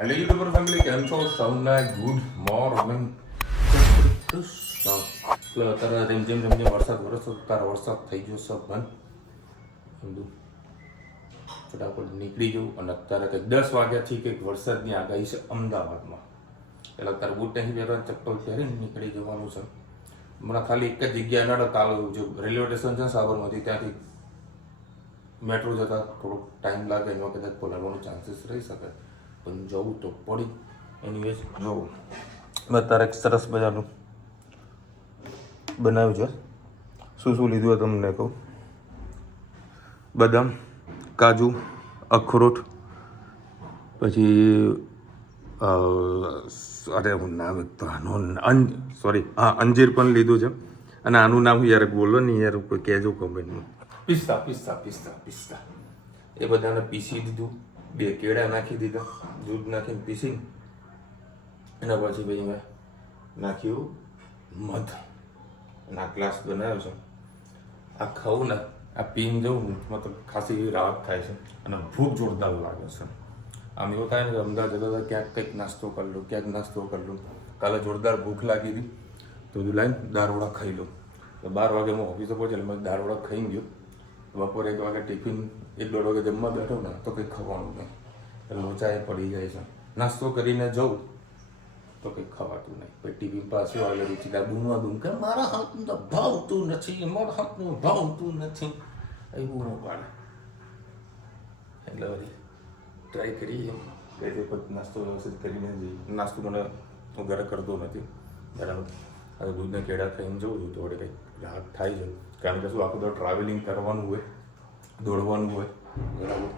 Hello YouTuber family, કેમ છો? સૌને ગુડ મોર્નિંગ. અત્યારે જેમ જેમ જેમ જેમ વરસાદ વરસતો તારે વરસાદ થઈ ગયો છે બંધ. સમજુ ફટાફટ નીકળી જવું. અને અત્યારે કંઈક 10 વાગ્યાથી કંઈક વરસાદની આગાહી છે અમદાવાદમાં. એટલે અત્યારે બૂટ નહીં પહેરવા, ચપ્પલ પહેરીને નીકળી જવાનું છે. હમણાં ખાલી એક જ જગ્યાએ નડો કાલ જો રેલવે સ્ટેશન છે સાબરમતી, ત્યાંથી મેટ્રો જતા થોડોક ટાઈમ લાગે, એમાં કદાચ પલળવાનો ચાન્સીસ રહી શકે, પણ જવું તો પડી. એનીવેઝ જોવું અત્યારે એક સરસ મજાનું બનાવ્યું છે. શું શું લીધું હોય તમને કહું. બદામ, કાજુ, અખરોટ, પછી અરે હું નામ તો સોરી હા અંજીર પણ લીધું છે. અને આનું નામ યાર બોલો ને યાર, કોઈ કહેજો કમેન્ટમાં. પિસ્તા પિસ્તા પિસ્તા પિસ્તા એ બધાને પીસી દીધું. 2 કેળા નાખી દીધા, દૂધ નાખીને પીસી. એના પછી ભાઈ મેં નાખ્યું મધ. અને આ ગ્લાસ બનાવ્યો છે. આ ખાવું ને, આ પીને જવું મતલબ ખાસી એવી રાહત થાય છે. અને ભૂખ જોરદાર લાગે છે. આમ એવું થાય ને કે અમદાવાદ જતા ક્યાંક કંઈક નાસ્તો કરી લઉં, ક્યાંક નાસ્તો કરી લઉં. કાલે જોરદાર ભૂખ લાગી હતી તો લાઈને દાળવડા ખાઈ લઉં. તો 12 વાગે હું ઓફિસે પહોંચે એટલે મેં દાળવડા ખાઈ ગયો. બપોરે 1 વાગે ટિફિન 1-1.5 વાગે જમવા બેઠો ને તો કંઈક ખાવાનું નહીં, એટલે લોચા એ પડી જાય છે. નાસ્તો કરીને જવું તો કંઈક ખવાતું નહીં. પછી ટિફિન પાછું આવે રૂચિતા બૂમવા બૂમ કે મારા હાથનું તો ભાવતું નથી, મારા હાથનું ભાવતું નથી, એ બૂમો પાડે. એટલે વળી ટ્રાય કરીએ કે પછી નાસ્તો વ્યવસ્થિત કરીને જઈએ. નાસ્તો મને હું ઘરે કરતો નથી બરાબર. હવે દૂધને કેળા ખાઈને જવું છું તો વળી કંઈક રાહત થાય છે. કારણ કે શું આખું તો ટ્રાવેલિંગ કરવાનું હોય, દોડવાનું હોય બરાબર.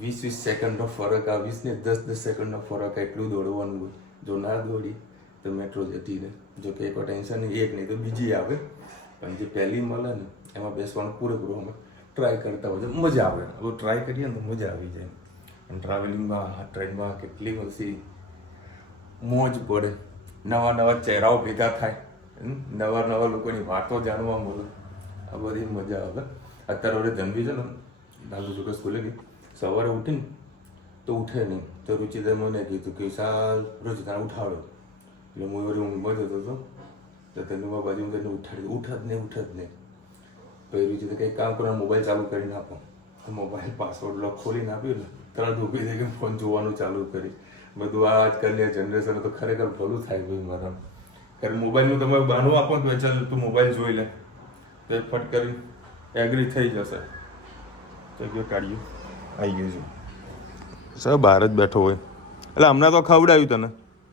20-20 સેકન્ડનો ફરક આ 20 ને 10-10 સેકન્ડનો ફરક એટલું દોડવાનું હોય. જો ના દોડી તો મેટ્રો જતી રહે. જો કે એક ટેન્શન એક નહીં તો બીજી આવે, પણ જે પહેલી મળે ને એમાં બેસવાનું પૂરેપૂરું અમે ટ્રાય કરતા હોય છે. મજા આવે. હવે ટ્રાય કરીએ ને તો મજા આવી જાય. અને ટ્રાવેલિંગમાં ટ્રેનમાં કેટલી બધી મોજ પડે. નવા નવા ચહેરાઓ ભેગા થાય, નવા નવા લોકોની વાતો જાણવા મળે. આ બધી મજા આવે. અત્યારે હવે જન્મી છે ને નાનું છોકરો સ્કૂલે ગઈ, સવારે ઉઠીને તો ઉઠે નહીં. તો રૂચિતા મને કીધું કે સાલ રૂચિતાને ઉઠાડો. એટલે હું એવી ઊંઘમાં જતો હતો તો તેનું બાજુ તેને ઉઠાડી, ઉઠ જ નહીં. પછી રૂચિતા કંઈક કામ કરો, મોબાઈલ ચાલુ કરીને આપો. મોબાઈલ પાસવર્ડ લોક ખોલીને આપ્યું ને તરત ઊભી થઈ કે ફોન જોવાનું ચાલુ કરી. બધું આ આજકાલની જનરેશન તો ખરેખર ભલું થાય ભાઈ મારા. કારણ મોબાઈલનું તમે બહાનું આપો તો ચાલ તું મોબાઈલ જોઈ લે તો ફટ કરી એગ્રી થઈ જશે. તો ગયો કાઢ્યું આવી ગયું છે સર, બહાર જ બેઠો હોય એટલે હમણાં તો ખવડાવ્યું તને.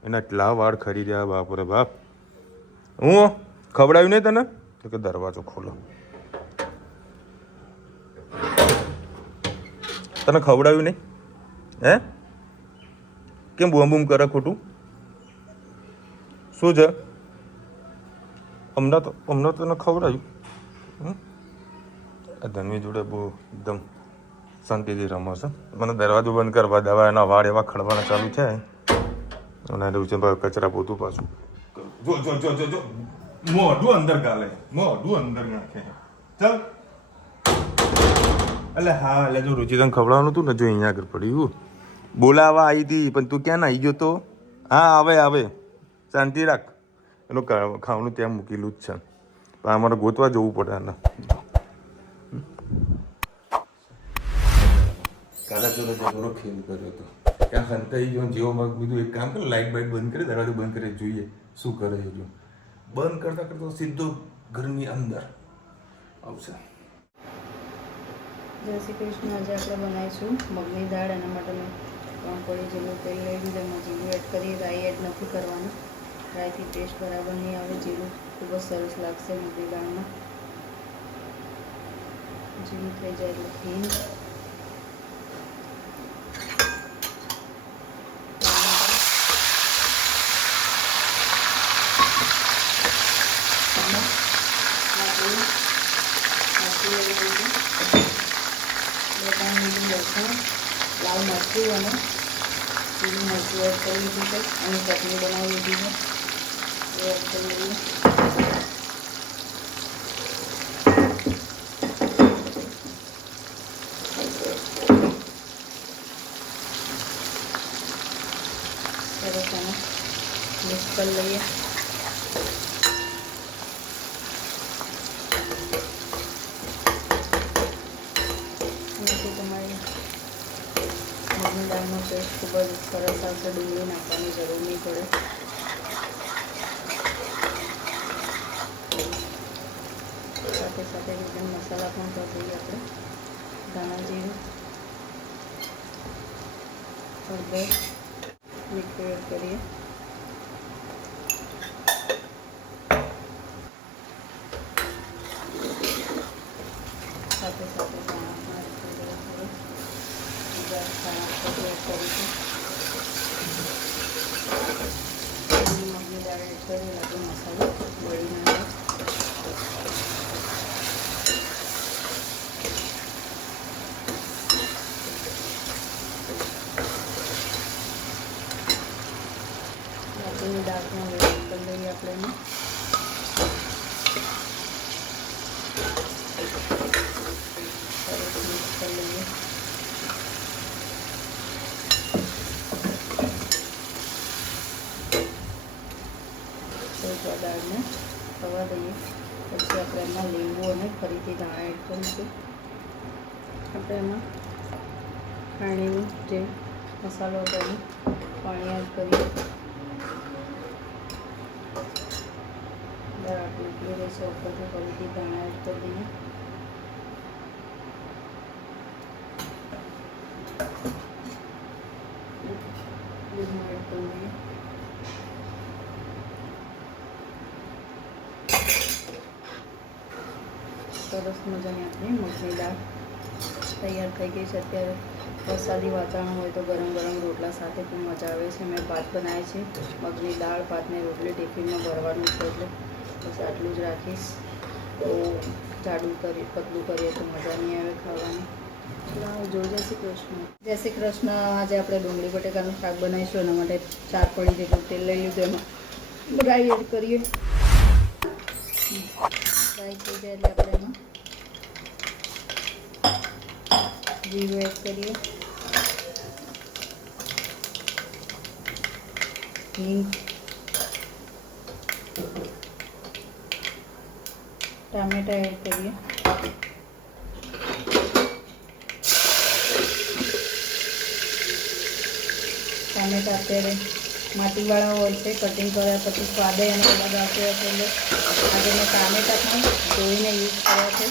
એના એટલા વાળ ખરી રહ્યા બાપરે બાપ. હું ખવડાવ્યું નહીં તને તો કે દરવાજો ખોલો. તને ખવડાવ્યું નહીં હે? કેમ બૂમ બૂમ કરે ખોટું? શું છે? હમણાં તને ખવડાવ્યું. આ ધનવી જોડે બહુ એકદમ શાંતિથી રમો છે. મને દરવાજો બંધ કરવા દવા, એના વાળ એવા ખડવાના ચાલુ છે. અને એવું છે કચરા પોતું પાછું જો જો જો જો જો મોઢું અંદર ગાલે, મોઢું અંદર નાખે. ચાલ એટલે હા એટલે જો રૂચિતાને ખવડાવવાનું હતું ને, જો અહીંયા આગળ પડ્યું. બોલાવા આવી હતી પણ તું ક્યાં આવી ગયો તો? હા આવે શાંતિ રાખ. એનું ખાવાનું ત્યાં મૂકેલું જ છે, પણ અમારે ગોતવા જવું પડે ને. કાલે જોડે ઝઘડો ખેલ કર્યો હતો ત્યાં હંતાઈ ગયો. જેવો બીજું એક કામ કરે, લાઇટ બાઇટ બંધ કરે, દરવાજો બંધ કરે, જોઈએ શું કરે છે. જો બંધ કરતા કરતા સીધો ઘરની અંદર આવશે. જય શ્રી કૃષ્ણ. આજે આપણે બનાવીશું મગની દાળ. એના માટે મેં 3 કોળી જેટલું તેલ લઈ લીધું. એમાં જીરું એડ કરીએ. રાઈ એડ નથી કરવાનું, રાઈથી ટેસ્ટ બરાબર નહીં આવે. જીરું ખૂબ જ સરસ લાગશે મગની દાળમાં. જીરું થઈ જાય એટલે હિંગ, લાલ મરચું અને લીલું મરચું એડ કરી લીધું છે. અને ચટણી બનાવી લીધી છે, એ એડ કરી લઈએ. સરસ આને મિક્સ કરી લઈએ. એનાથી તમારી મગની દાળનો ટેસ્ટ ખૂબ જ સરસ આવશે. ડુંગળી નાખવાની જરૂર નહીં પડે. સાથે સાથે રીતે મસાલા પણ કરી દઈએ આપણે. ધાણા જીરું, હળદર, મીઠું એડ કરીએ. સાથે સાથે ધાણા પણ એડ કરી દઈએ. સરસ બીજા ધાણા એડ કરીશું. મગની દાળ એડ કરી આપણો મસાલો વળી નાખીએ. દાળનો વેટ કરી લઈએ આપણે એને. સરસ મિક્સ કરી લઈએ. તો દાળને થવા દઈએ. પછી આપણે એમાં લીંબુ અને ફરીથી ધાણા એડ કરીશું. આપણે એમાં ખાણીનું જે મસાલો હતો એનું પાણી એડ કરીએ. દાળ ઉકળી રહી છે. ઉપરથી ફરીથી ધાણા એડ કરી દઈએ. દૂધમાં એડ કરી દઈએ. સરસ મજાની આપણી મગની દાળ તૈયાર થઈ ગઈ છે. અત્યારે વરસાદી વાતાવરણ હોય તો ગરમ ગરમ રોટલા સાથે ખૂબ મજા આવે છે. મેં ભાત બનાવે છે. મગની દાળ, ભાતને રોટલી ટિફિનમાં ભરવાનું છે એટલે બસ આટલું જ રાખીશ. તો જાડું કરી પતલું કરીએ તો મજા નહીં આવે ખાવાની. જો જય શ્રી કૃષ્ણ. જય શ્રી કૃષ્ણ. આજે આપણે ડુંગળી બટેકાનું શાક બનાવીશું. એના માટે 4 પડી જેટલું તેલ લઈ લીધું. એમાં રાઈ એડ કરીએ. રાઈ થઈ જાય એટલે આપણે એમાં જીરું એડ કરીએ. હિંગ, ટામેટા એડ કરીએ. ટામેટા અત્યારે માટીવાળા હોય છે. કટિંગ કર્યા પછી સ્વાદે અને અલગ આવતો હશે એટલે આજે મેં ટામેટા પણ ધોઈને યુઝ કર્યા છે.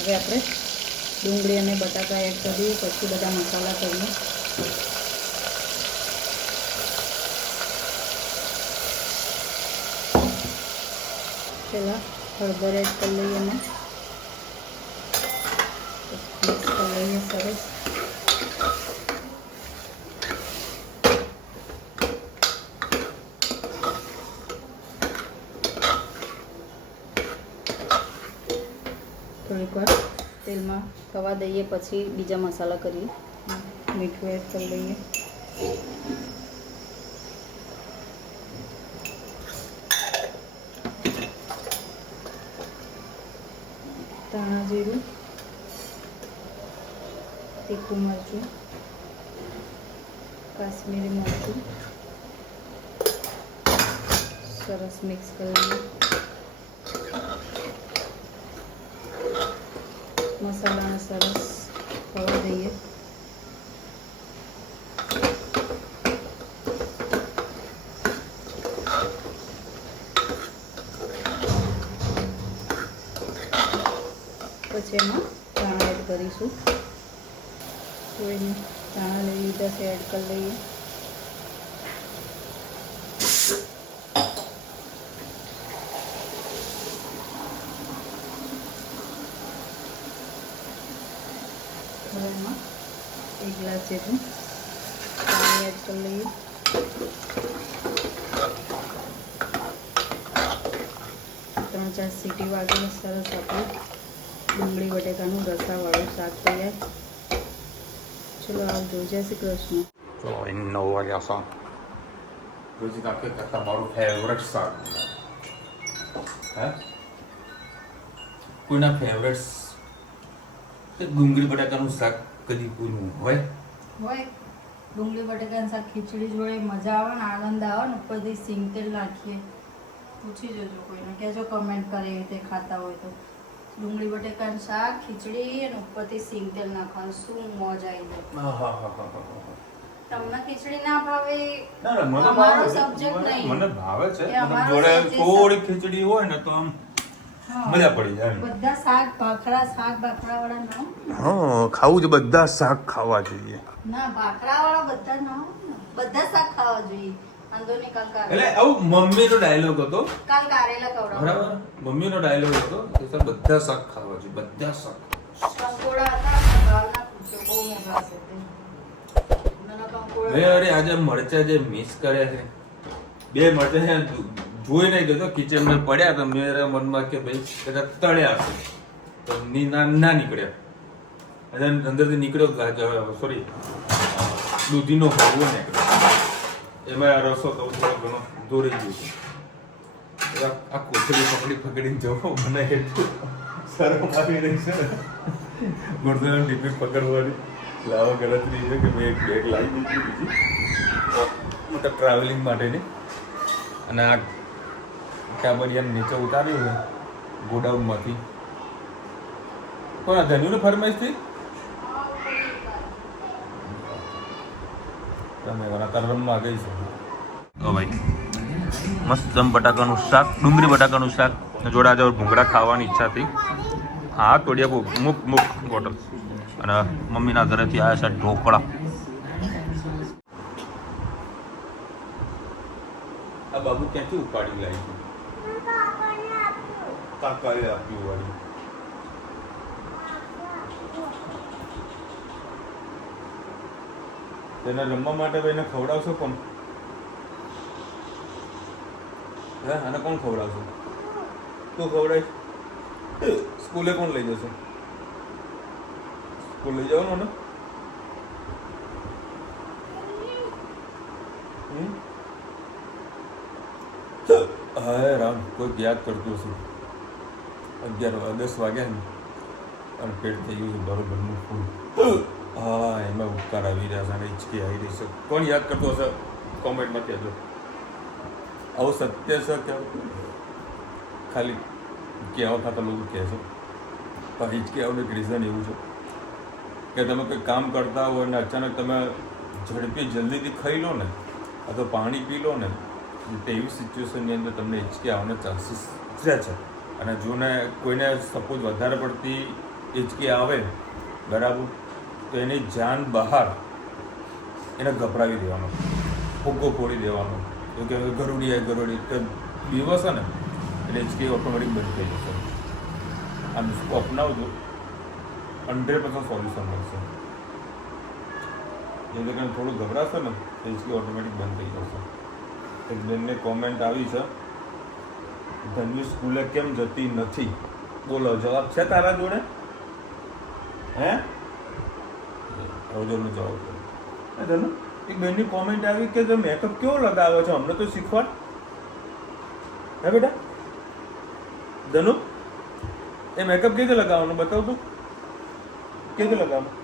હવે આપણે ડુંગળી અને બટાકા એડ કરીએ. પછી બધા મસાલા કરીએ. પહેલાં હળદર એડ કરી લઈએ અને મિક્સ કરી લઈએ. સરસ થોડીક વાર તેલમાં થવા દઈએ. પછી બીજા મસાલા કરીએ. મીઠું એડ કરી લઈએ. ધાણા જીરું, તીખું મરચું, કાશ્મીરી મરચું સરસ મિક્સ કરી લઈએ. મસાલાને સરસ થવા દઈએ. પછી એમાં ધાણા એડ કરીશું. થોડી ધાણા લઈ લીધા છે, એડ કરી લઈએ. હવે એમાં 1 ગ્લાસ જેટલું પાણી એડ કરી લઈએ. ત્રણ ચાર સીટી વાગીને સરસ આપણું ડુંગળી બટેકાનું રસાવાળું શાક તૈયાર. ચલો આવજો. જય શ્રી કૃષ્ણ. તો 9 વાગ્યા સા રોજી કાકે કરતા મારું ફેવરેટ શાક. હે કોઈના ફેવરેટ ડુંગળી બટાકાનું શાક કદી કોઈનું હોય? ડુંગળી બટેકાનું શાક ખીચડી જોડે મજા આવે ને આનંદ આવે ને ઉપરથી સિંગ તેલ નાખીએ. પૂછી જોજો કોઈને, કહેજો કમેન્ટ કરે એવી રીતે ખાતા હોય તો. ડુંગળી બટેકાનું શાક ખીચડી અને ઉપરથી સિંગ તેલ નાખવાનું, શું મોજ આવી જાય. તમને ખીચડી ના ભાવે? અમારો સબ્જેક્ટ નહીં. મને ભાવે છે. એ અમારો જોડે subject થોડી ખીચડી હોય ને તો આમ મજા પડી જાય. બધા શાક ભાખરા વાળા ના હોય. હા, ખાવું જ, બધા શાક ખાવા જોઈએ. ના, ભાખરા વાળા બધા ના હોય ને. બધા શાક ખાવા જોઈએ. વાંધો નહીં, કાલ એટલે કારેલા. આવું મમ્મીનો ડાયલોગ હતો, કાલ કારેલા ખવડાવો. બરાબર? મમ્મીનો ડાયલોગ હતો કે સર બધા શાક ખાવા જોઈએ, બધા શાક. કંકોડા હતા, ભાવના પૂછ્યો, બહુ મોંઘા છે તે. નાના કંકોડા. મેં અરે આજે મરચા જે મિક્સ કર્યા છે, 2 મરચા છે, જોઈ નહીં ગયો કિચનમાં પડ્યા તો મેરા મનમાં કે ભાઈ કદાચ તળ્યા હશે તો ના નીકળ્યા. અને અંદરથી નીકળ્યો, સોરી, દૂધીનો હળવો નીકળ્યો. એમાં રસો તો થોડો ઘણો દોરી ગયો છે. આ કોથળી પકડીને જવો મને એટલું શરમ આવી રહી છે ને. ગુરદાન ટીપી પકડવાની લાવા ગણતરી છે કે મેં એક બેગ લાવી દીધી બીજી મતલબ ટ્રાવેલિંગ માટેની. અને આ કાબડિયાને નીચે ઉતાર્યું છે ગોડાઉનમાંથી. કોણ ધન્યુને ફરમાઈશથી તમે રમવા ગઈ છે. ઓ ભાઈ, મસ્ત દમ બટાકાનું શાક, ડુંગળી બટાકાનું શાક જોડે આજે ભૂંગળા ખાવાની ઈચ્છા હતી. હા, તોડિયા મૂક બોટલ. અને મમ્મીના ઘરેથી આવ્યા છે ઢોકળા. આ બાબુ ક્યાંથી ઉપાડી લાવી છે? કાકાએ આપ્યું વાળી. તેને રમવા માટે ભાઈને ખવડાવશો કોણ? હે, આને કોણ ખવડાવશો? તું ખવડાવીશ? સ્કૂલે કોણ લઈ જશે? સ્કૂલ લઈ જવાનું ને? હા રામ, કોઈ યાદ કરતું હશે. 10 વાગ્યા ને અને પેટ થઈ ગયું છે બરોબરનું ફૂલ. હા, એમાં ઉપકાર આવી રહ્યા છે અને હિચકી આવી રહી છે. કોણ યાદ કરતો હશે કોમેન્ટમાં કહેજો. આવું સત્ય છે કે ખાલી કહેવા ખાતા લોકો કહે છે? પણ હિચકી આવવાનું એક રીઝન એવું છે કે તમે કંઈ કામ કરતા હોય ને અચાનક તમે ઝડપી જલ્દીથી ખાઈ લો ને અથવા પાણી પી લો ને, તેવી સિચ્યુએશનની અંદર તમને હિચકી આવવાના ચાન્સીસ રહે છે. અને જો ને કોઈને સપોઝ વધારે પડતી હિચકી આવે, બરાબર, તો એની જાન બહાર એને ગભરાવી દેવાનો, ફુગ્ગો ફોડી દેવાનો. તો કે ગરુડી તો દિવસ ને એટલે હિચકી ઓટોમેટિક બંધ થઈ જશે. આ નુસ્ખો અપનાવજો, 100% સોલ્યુશન મળશે. જે લોકોને થોડું ગભરાશે ને હિચકી ઓટોમેટિક બંધ થઈ જશે. એક બેનને કોમેન્ટ આવી છે, ધન્વી સ્કૂલે કેમ જતી નથી? બોલો, જવાબ છે તારા જોડે? હે, રોજોનો જવાબ છે ધનુ. એક બેનની કોમેન્ટ આવી કે જો મેકઅપ કેવો લગાવ્યો છો, અમને તો શીખવાડ. હે બેટા ધનુ, એ મેકઅપ કેવી રીતે લગાવવાનું બતાવ તું. કેવી રીતે લગાવવાનું?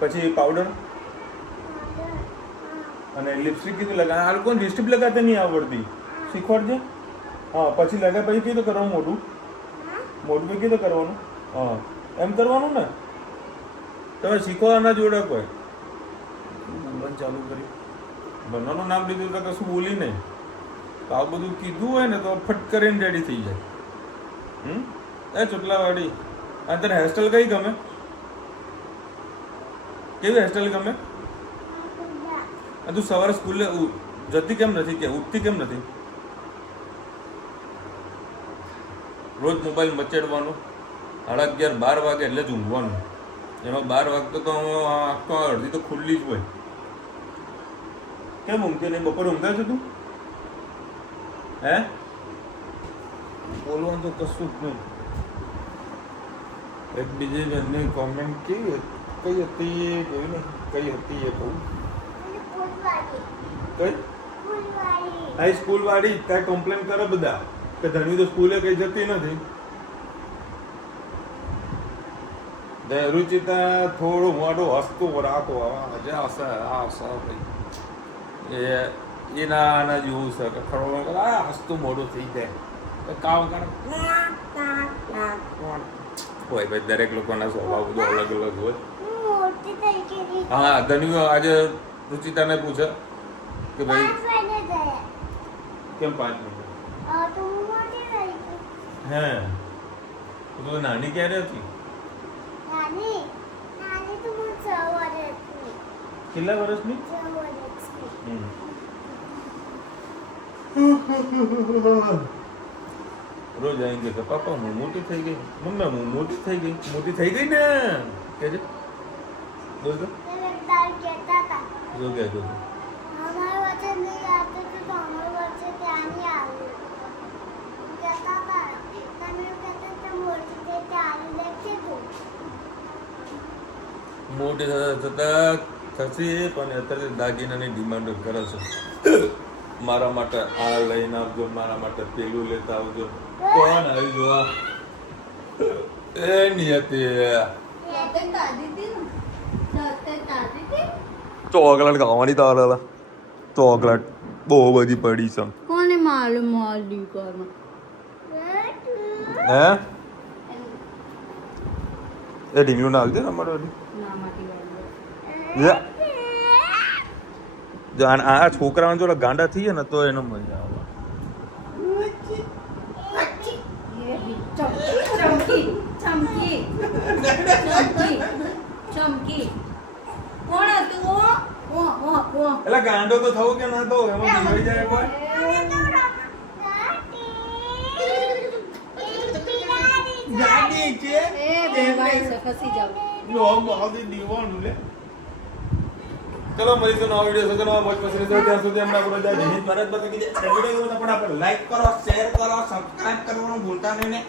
પછી પાવડર અને લિપસ્ટિક કીધું લગા. આ લોકોને લિપસ્ટિક લગાવતા નહીં આવડતી, શીખવાડજે. હા, પછી લગા પછી કીધું કરવાનું મોઢું પછી કીધું કરવાનું. હા, એમ કરવાનું ને. તમે શીખવાના જોડે કોઈ બોલવાનું ચાલુ કરી, બનવાનું નામ લીધું તો કશું બોલી નહીં. તો આ બધું કીધું હોય ને તો ફટ કરીને રેડી થઈ જાય. એ ચોટલાવાળી, અને તને હેરસ્ટાઈલ કઈ ગમે? કેવી હેરસ્ટાઈલ ગમે? તું સવારે સ્કૂલે જતી કેમ નથી, કે ઉઠતી કેમ નથી? રોજ મોબાઈલ મચેડવાનો, 11:30 12 વાગે એટલે જ ઊંઘવાનું. એમાં 12 વાગતો તો આંખ તો અડધી તો ખુલ્લી જ હોય. કેમ ઊંઘતી નહીં? બપોરે ઊંઘાય છે તું? હે, બોલવાનું તો કશું જ નહીં. એક બીજી બેનની કોમેન્ટ કઈ હતી એ કહ્યું ને, કઈ હતી એ કહું. કઈ? હા, સ્કૂલ વાળી ત્યાં કમ્પ્લેન કરે બધા કે ધનવી તો સ્કૂલે કઈ જતી નથી. ને રુચિતા થોડું મોઢું હસતું રાખો આવશે આવશે ભાઈ એના આના જેવું છે કે ખરો હસતું મોઢું થઈ જાય કામ કરે હોય ભાઈ દરેક લોકોના સ્વભાવ બધો અલગ અલગ હોય. હા ધન્યુ આજે રુચિતાને પૂછે કે ભાઈ કેમ 5 મિનિટ હે તું નાની ક્યારે હતી કેટલા વર્ષની રોજ આવીને કે પાપા હું મોટી થઈ ગઈ મમ્મી હું મોટી થઈ ગઈ ને કે છે બોલ તો જો કે તો મોટી થતા થશે પણ અત્યારે દાગીનાની ડિમાન્ડ કરે છે. મારા માટે આ લઈને આવજો મારા માટે પેલું લેતા આવજો કોણ આવી જોવા એ નિયતિ ચોકલેટ ખાવાની તારે ચોકલેટ બહુ બધી પડી છે કોને માલુમ માલી કરમાં હે એ ઢીંગલું ના આવજે અમારો જો આ છોકરાઓ જો ગાંડા થઈએ ને તો એનો મજા આવે. એટલે ગાંડો તો થવું કે ના થવું એમાં બીવાઈ જાય કોઈ ગાડી છે દીવાનું લે. ચલો મળીશું નવા વિડીયો સાથે નવા મોજ પસંદ ત્યાં સુધી અમને આપણો જાય જય હિન્દ ભારત માતા કી જય. વિડીયો ગમે તો ફટાફટ લાઈક કરો શેર કરો સબસ્ક્રાઇબ કરવાનું ભૂલતા નહીં ને.